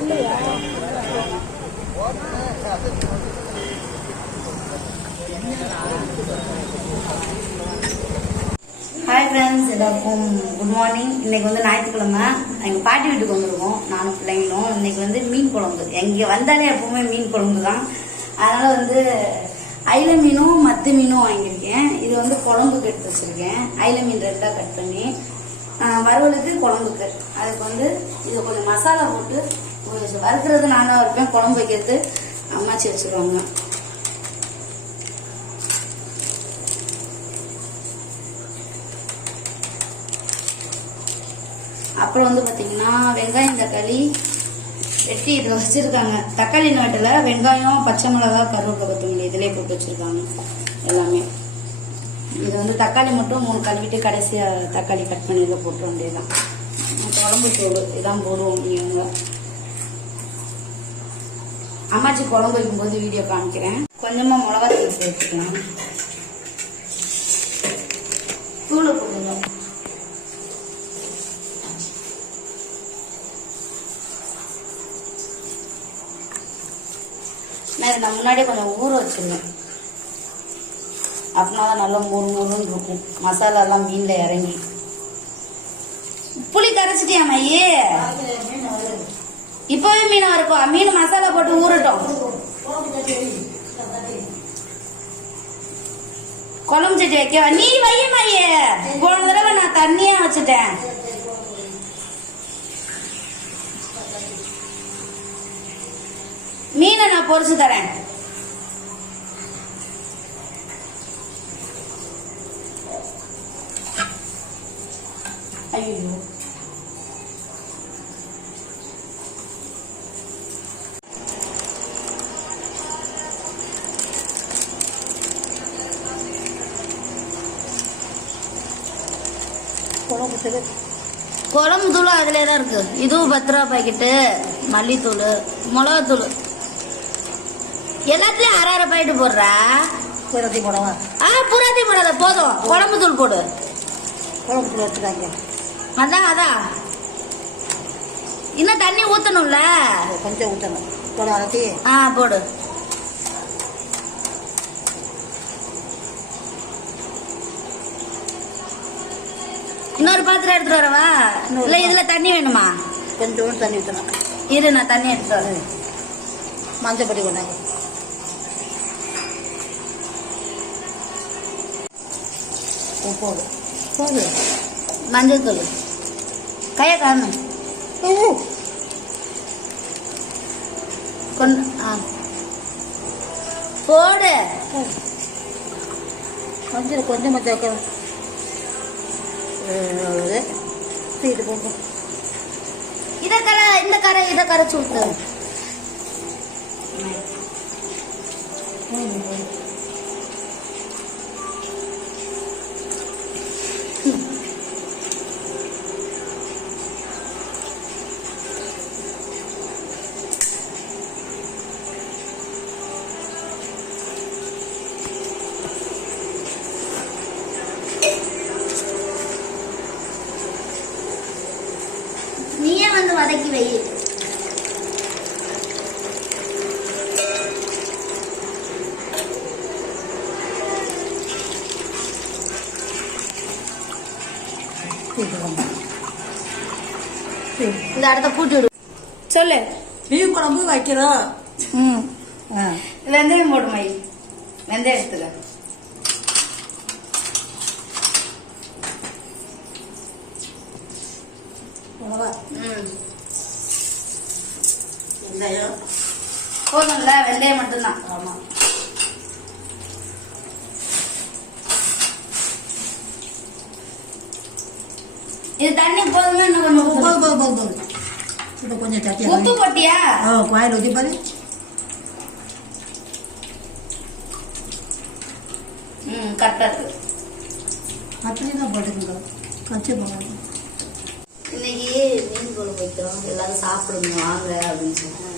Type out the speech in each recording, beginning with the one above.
Hi friends எல்லாருக்கும் good morning இன்னைக்கு வந்து ஞாயிற்றுக்கிழமை. எங்கள் பாட்டி வீட்டுக்கு வந்துருக்கோம். நானும் பிள்ளைங்களும். இன்னைக்கு வந்து மீன் குழம்பு. எங்கே வந்தாலே எப்பவுமே மீன் குழம்பு தான். அதனால் வந்து ஐல மீனும் மத்து மீனும் வாங்கியிருக்கேன். இது வந்து குழம்புக்கு எடுத்து வச்சுருக்கேன். ஐல மீன் ரெண்டாக கட் பண்ணி வறுவலுக்கு குழம்புக்கு அதுக்கு வந்து இது கொஞ்சம் மசாலா போட்டு வறுக்கிறது நானும் இருப்பேன் குழம்பு வைக்கிறது அம்மாச்சி வச்சிருவாங்க. அப்புறம் வந்து பார்த்தீங்கன்னா வெங்காயம் தக்காளி வெட்டி இதில் வச்சுருக்காங்க. தக்காளி நாட்டில் வெங்காயம் பச்சை மிளகா கருவேப்பிலை கொத்தமல்லி இதிலே போட்டு வச்சுருக்காங்க எல்லாமே. இது வந்து தக்காளி மட்டும் மூணு கழுவிட்டு கடைசியாக தக்காளி கட் பண்ணியில் போட்டுற வேண்டியதுதான். குழம்பு தூள் இதான் போடுவோம் இவங்க. அம்மாச்சி குழம்பு வைக்கும்போது வீடியோ காமிக்கிறேன். கொஞ்சமாக மிளகா தூள் சேர்த்துக்கலாம். தூளை போடுங்க நான் இதை நான் முன்னாடியே கொஞ்சம் ஊற வச்சிருவேன் அப்படின்னா தான் நல்லா மொறு மொறுன்னு இருக்கும். மசாலா எல்லாம் மீன்ல இறங்கி. புளி கரைச்சிட்டியா மையே இப்பவே மீனா இருக்கும். மீன் மசாலா போட்டு ஊறட்டும். குழம்பு சட்டி வைக்கவா? நீ வைய மையே. போன தடவை நான் தண்ணியா வச்சுட்டேன். மீனை நான் பொறிச்சு தரேன். ஐயோ. குழம்பு தூளும் அதுல தான் இருக்கு. இதுவும் பத்து ரூபா பாக்கெட்டு மல்லித்தூள் மிளகாத்தூள். எல்லாத்துலயும் அரை அரை பாக்கெட்டு போடுறா? குரத்தி போடவா? ஆ புறாத்தி போடாத போதும். குழம்பு தூள் போடு. குழம்புல வச்சுக்காங்க அதான் அதான் இன்னும் தண்ணி ஊத்தணும்ல? கொஞ்சம் ஊற்றணும் போட அரைச்சி ஆ போடு. இன்னொரு பாத்திரம் எடுத்துட்டு வரவா? இல்ல இதுல தண்ணி வேணுமா? கொஞ்சோண்டு தண்ணி ஊற்றணும் இரு நான் தண்ணி எடுத்துட்டு வரேன். மஞ்சள் பொடி கொண்டாங்க போடு. போடு. மஞ்சள் தூள். கைய காணும் கொண்டு ஆ. போடு. கொஞ்சம் கொஞ்சம் மஞ்சள் வைக்கணும் சீட்டு போங்க இத கரை இந்த கரை இத கரைச்சு விட்டு. வந்து வதக்கி வை. இந்த இடத்த பூட்டி விடு. சொல்லு. மீன் குழம்பு வைக்கிறோம் ம். வெந்தயம் போடு மை. வெந்தயம் எடுத்துக்க. போடவா ம் வெங்காயம் போதும்ல வெந்தயம் மட்டும்தான். ஆமாம் இது தண்ணி போதுமே இன்னும் கொஞ்சம் போதும். போதும். போதும் போதும். கொஞ்சம் சட்டி உப்பு போட்டியா? ஆ கோயில் ஊற்றி பாரு. ம் கரெக்டா இருக்கு. அப்படியே தான் போட்டுக்கோங்க. கச்சி மீன் குழம்பு வைக்கிறோம் எல்லாரும் சாப்பிடுங்க வாங்க அப்படின்னு சொன்னாங்க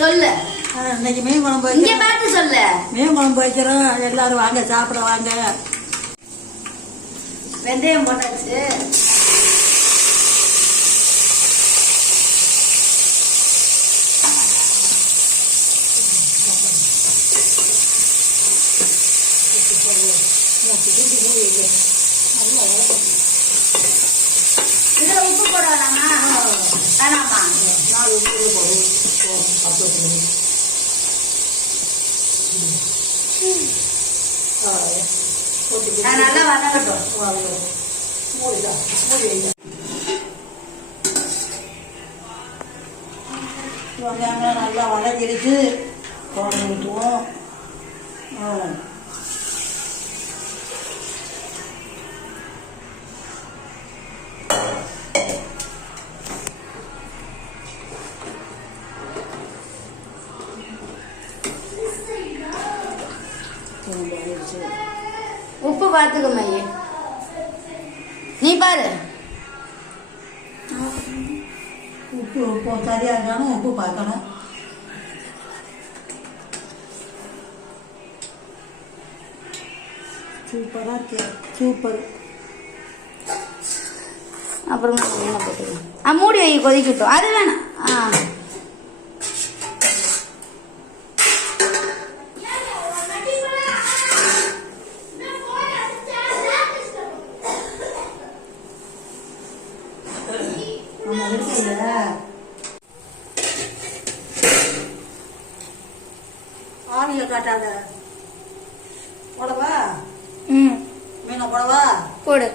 சொல்லு. இன்னைக்கு மீன் குழம்பு இங்க பார்த்து சொல்லு. மீன் குழம்பு வைக்கிறோம். எல்லாரும் வாங்க சாப்பிட வாங்க. வெந்தயம் போட்டாச்சு. நல்லா வதங்கட்டும் வெங்காயம் நல்லா வதக்கிடுச்சு குழம்பு ஊற்றுவோம் உப்பு பார்த்துக்க மைய. நீ பாரு. உப்பு உப்பு சரியாக இருந்தாலும் உப்பு பார்க்கணும். சூப்பராக இருக்கு சூப்பர். அப்புறமா என்ன போட்டுக்கலாம் ஆ மூடி வை கொதிக்கட்டும். அது வேணாம். ஆ. நம்ம இருக்கையில் ஆணியை காட்டாத. போடவா? ம். மீனை போடவா? போடு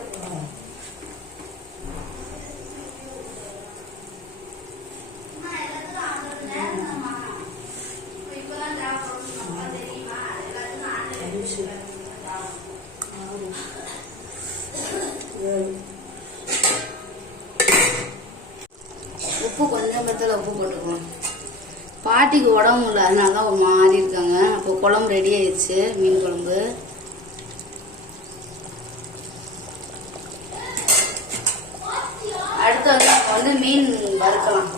உப்பு கொஞ்சம் பத்தில் உப்பு போட்டுக்குவோம் பாட்டிக்கு உடம்பு இல்லை அதனால தான் ஒரு மாதிரி இருக்காங்க. அப்போ குழம்பு ரெடி ஆயிடுச்சு மீன் குழம்பு. அடுத்து வந்து நம்ம வந்து மீன் வறுக்கலாம்.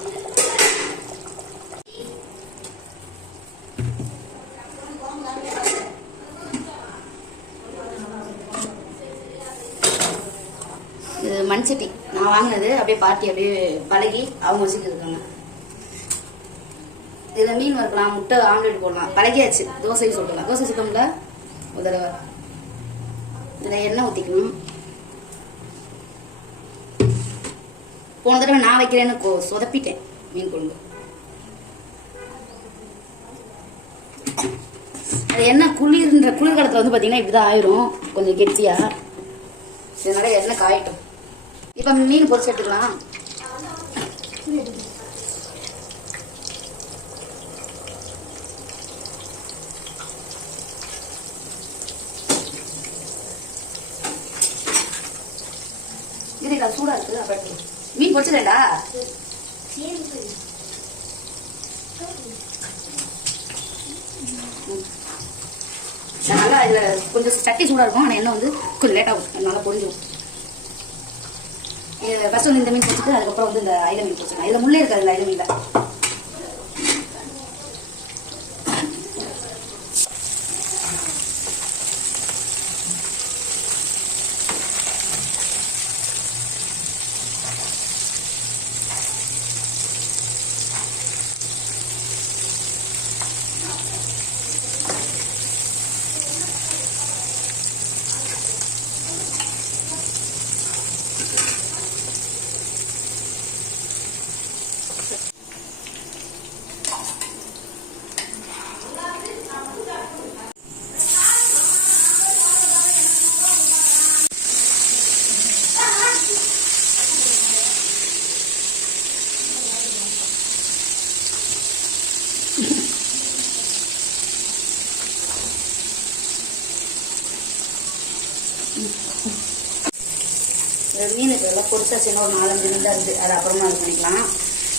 இது மண்சட்டி. நான் வாங்கினது அப்படியே பாட்டி அப்படியே பழகி அவங்க வச்சுட்டு இருக்காங்க. இதில் மீன் வறுக்கலாம் முட்டை ஆம்லேட் போடலாம். பழகியாச்சு. தோசை சுட்டலாம் தோசை சுட்டோம்ல? ஒரு தடவை. இதில் எண்ணெய் ஊற்றிக்கணும் போன தடவை நான் வைக்கிறேன்னு கொ- சொதப்பிட்டேன் மீன் குழம்பு அது என்ன குளிர்ன்ற குளிர்காலத்தில் வந்து பார்த்தீங்கன்னா இப்படிதான் ஆயிரும். கொஞ்சம் கெட்டியா. இதனால எண்ணெய் காயிட்டும். இப்போ மீன் பொரிச்சு எடுத்துக்கலாம். எடுத்துக்கலாம். நல்லா இதில் கொஞ்சம் சட்டி சூடா இருக்கும் ஆனா எண்ணெய் வந்து கொஞ்சம் லேட் ஆகும் நல்லா பொரிஞ்சிடும் ஃபர்ஸ்ட் வந்து இந்த மீன் பொரிச்சிட்டு அதுக்கப்புறம் வந்து இந்த ஐல மீன் பொரிச்சிடலாம் இதுல முள்ளே இருக்காது இந்த ஐல மீன்ல இந்த மீனுக்கு எல்லாம் இன்னும் ஒரு நாலஞ்சு நிமிடம் இருக்குது அது அப்புறமா இது பண்ணிக்கலாம்.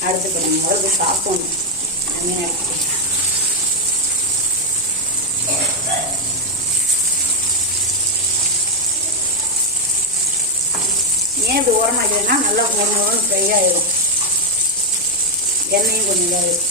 அடுத்து இப்போ நம்ம முதல்ல சாப்பிடணும் மீன் எடுத்து ஏன் இது ஓரமாக்கிறதுனா நல்லா மொறு மொறுன்னு ஃப்ரை ஆயிடும் எண்ணெயும் கொஞ்சம் இதாகிடும்